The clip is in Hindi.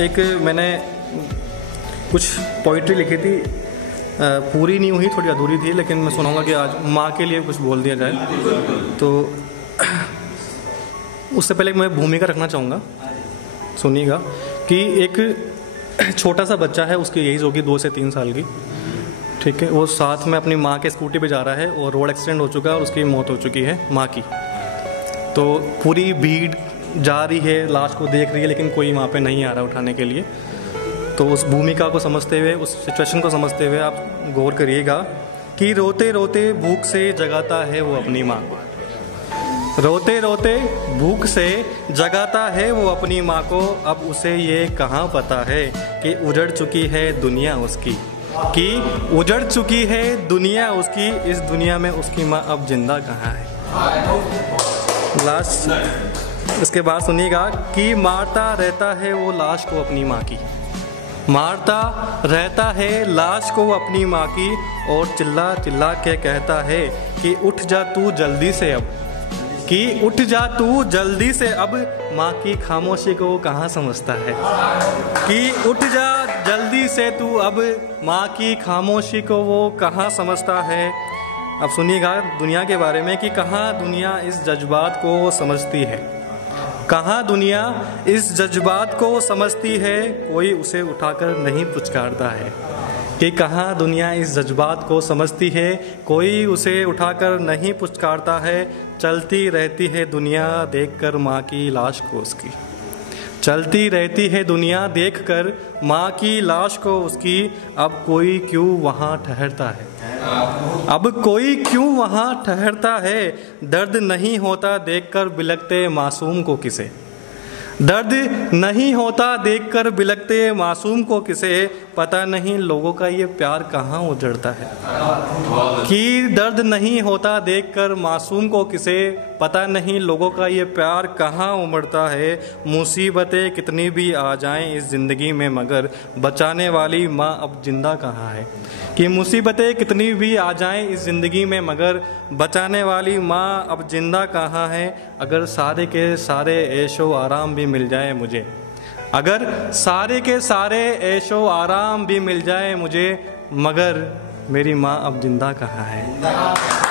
एक मैंने कुछ पोइट्री लिखी थी, पूरी नहीं हुई, थोड़ी अधूरी थी, लेकिन मैं सुनाऊंगा कि आज माँ के लिए कुछ बोल दिया जाए। तो उससे पहले मैं भूमिका रखना चाहूँगा, सुनिएगा कि एक छोटा सा बच्चा है, उसकी एज होगी 2 से 3 साल की, ठीक है। वो साथ में अपनी माँ के स्कूटी पे जा रहा है और रोड एक्सीडेंट हो चुका है और उसकी मौत हो चुकी है माँ की। तो पूरी भीड़ जा रही है, लाश को देख रही है, लेकिन कोई वहाँ पे नहीं आ रहा उठाने के लिए। तो उस भूमिका को समझते हुए, उस सिचुएशन को समझते हुए आप गौर करिएगा कि रोते रोते भूख से जगाता है वो अपनी माँ को, रोते रोते भूख से जगाता है वो अपनी माँ को। अब उसे ये कहाँ पता है कि उजड़ चुकी है दुनिया उसकी, कि उजड़ चुकी है दुनिया उसकी, इस दुनिया में उसकी माँ अब जिंदा कहाँ है। लास्ट इसके बाद सुनिएगा कि मारता रहता है वो लाश को अपनी माँ की, मारता रहता है लाश को अपनी माँ की, और चिल्ला चिल्ला के कहता है कि उठ जा तू जल्दी से अब, कि उठ जा तू जल्दी से अब। माँ की खामोशी को कहाँ समझता है कि उठ जा जल्दी से तू अब, माँ की खामोशी को वो कहाँ समझता है। अब सुनिएगा दुनिया के बारे में कि कहाँ दुनिया इस जज्बात को समझती है, कहाँ दुनिया इस जज्बात को समझती है। कोई उसे उठाकर नहीं पुचकारता है, कि कहाँ दुनिया इस जज्बात को समझती है, कोई उसे उठाकर नहीं पुचकारता है। चलती रहती है दुनिया देखकर माँ की लाश को उसकी, चलती रहती है दुनिया देखकर माँ की लाश को उसकी। अब कोई क्यों वहाँ ठहरता है, अब कोई क्यों वहाँ ठहरता है। दर्द नहीं होता देखकर बिलखते मासूम को किसे, दर्द नहीं होता देखकर बिलखते मासूम को किसे। पता नहीं लोगों का ये प्यार कहाँ उजड़ता है, कि दर्द नहीं होता देखकर मासूम को किसे। पता नहीं लोगों का ये प्यार कहाँ उमड़ता है। मुसीबतें कितनी भी आ जाएं इस ज़िंदगी में, मगर बचाने वाली माँ अब जिंदा कहाँ है। कि मुसीबतें कितनी भी आ जाएं इस ज़िंदगी में, मगर बचाने वाली माँ अब जिंदा कहाँ है। अगर सारे के सारे ऐशो आराम भी मिल जाए मुझे, अगर सारे के सारे ऐशो आराम भी मिल जाए मुझे, मगर मेरी माँ अब जिंदा कहाँ है।